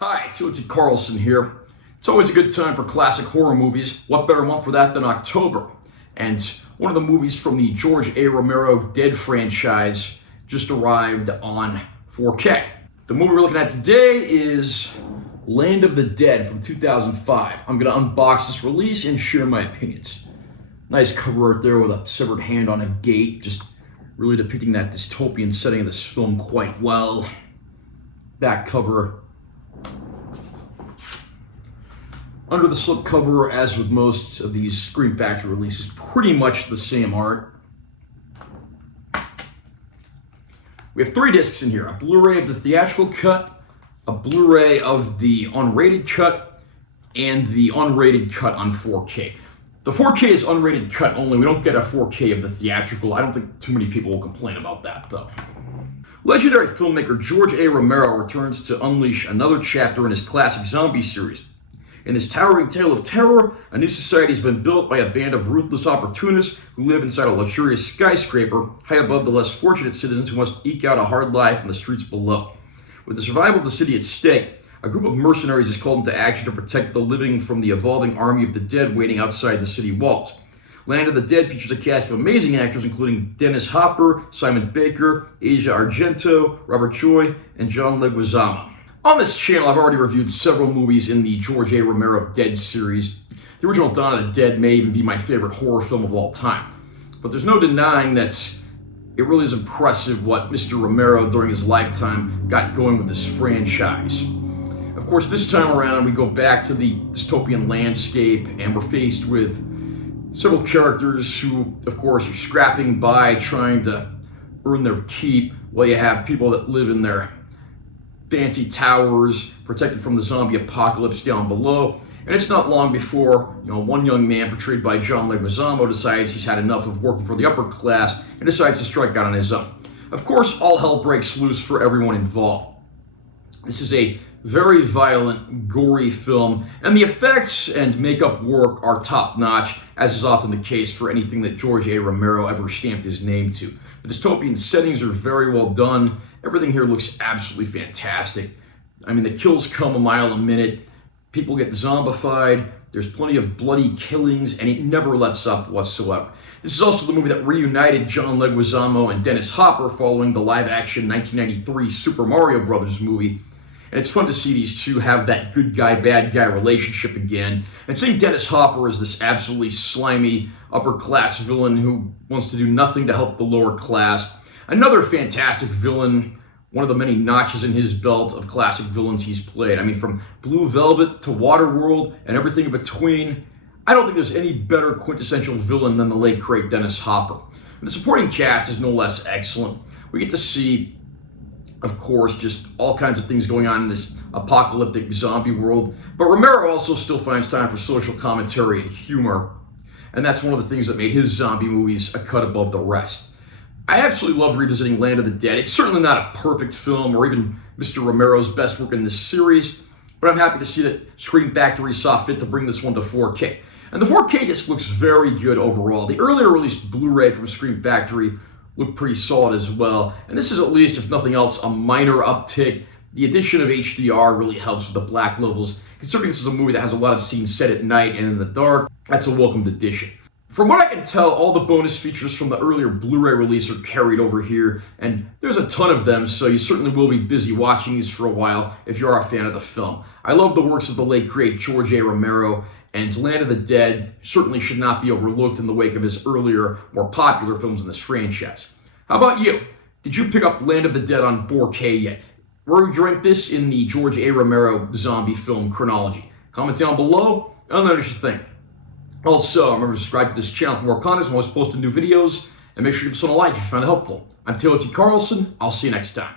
Hi, T.O.T. Carlson here. It's always a good time for classic horror movies. What better month for that than October? And one of the movies from the George A. Romero Dead franchise just arrived on 4K. The movie we're looking at today is Land of the Dead from 2005. I'm going to unbox this release and share my opinions. Nice cover art there with a severed hand on a gate, just really depicting that dystopian setting of this film quite well. Back cover. Under the slipcover, as with most of these Scream Factory releases, pretty much the same art. We have 3 discs in here: a Blu-ray of the theatrical cut, a Blu-ray of the unrated cut, and the unrated cut on 4K. The 4K is unrated cut only. We don't get a 4K of the theatrical. I don't think too many people will complain about that, though. Legendary filmmaker George A. Romero returns to unleash another chapter in his classic zombie series. In this towering tale of terror, a new society has been built by a band of ruthless opportunists who live inside a luxurious skyscraper high above the less fortunate citizens who must eke out a hard life in the streets below. With the survival of the city at stake, a group of mercenaries is called into action to protect the living from the evolving army of the dead waiting outside the city walls. Land of the Dead features a cast of amazing actors including Dennis Hopper, Simon Baker, Asia Argento, Robert Joy, and John Leguizamo. On this channel, I've already reviewed several movies in the George A. Romero Dead series. The original Dawn of the Dead may even be my favorite horror film of all time. But there's no denying that it really is impressive what Mr. Romero during his lifetime got going with this franchise. Of course, this time around, we go back to the dystopian landscape and we're faced with several characters who, of course, are scrapping by, trying to earn their keep, while you have people that live in their fancy towers, protected from the zombie apocalypse down below. And it's not long before, one young man portrayed by John Leguizamo decides he's had enough of working for the upper class and decides to strike out on his own. Of course, all hell breaks loose for everyone involved. This is a very violent, gory film, and the effects and makeup work are top-notch, as is often the case for anything that George A. Romero ever stamped his name to. The dystopian settings are very well done. Everything here looks absolutely fantastic. I mean, the kills come a mile a minute. People get zombified. There's plenty of bloody killings, and it never lets up whatsoever. This is also the movie that reunited John Leguizamo and Dennis Hopper following the live-action 1993 Super Mario Bros. Movie. And it's fun to see these two have that good guy, bad guy relationship again. And seeing Dennis Hopper as this absolutely slimy upper-class villain who wants to do nothing to help the lower class. Another fantastic villain, one of the many notches in his belt of classic villains he's played. I mean, from Blue Velvet to Waterworld and everything in between, I don't think there's any better quintessential villain than the late, great Dennis Hopper. And the supporting cast is no less excellent. We get to see, of course, just all kinds of things going on in this apocalyptic zombie world. But Romero also still finds time for social commentary and humor. And that's one of the things that made his zombie movies a cut above the rest. I absolutely love revisiting Land of the Dead. It's certainly not a perfect film or even Mr. Romero's best work in this series, but I'm happy to see that Scream Factory saw fit to bring this one to 4K. And the 4K disc looks very good overall. The earlier released Blu-ray from Scream Factory looked pretty solid as well. And this is at least, if nothing else, a minor uptick. The addition of HDR really helps with the black levels. Considering this is a movie that has a lot of scenes set at night and in the dark, that's a welcomed addition. From what I can tell, all the bonus features from the earlier Blu-ray release are carried over here, and there's a ton of them, so you certainly will be busy watching these for a while if you are a fan of the film. I love the works of the late, great George A. Romero, and Land of the Dead certainly should not be overlooked in the wake of his earlier, more popular films in this franchise. How about you? Did you pick up Land of the Dead on 4K yet? Where would you rank this in the George A. Romero zombie film chronology? Comment down below, and let us know what you think. Also, remember to subscribe to this channel for more content. I'm always posting new videos, and make sure you give this one a like if you found it helpful. I'm T.O.T. Carlson. I'll see you next time.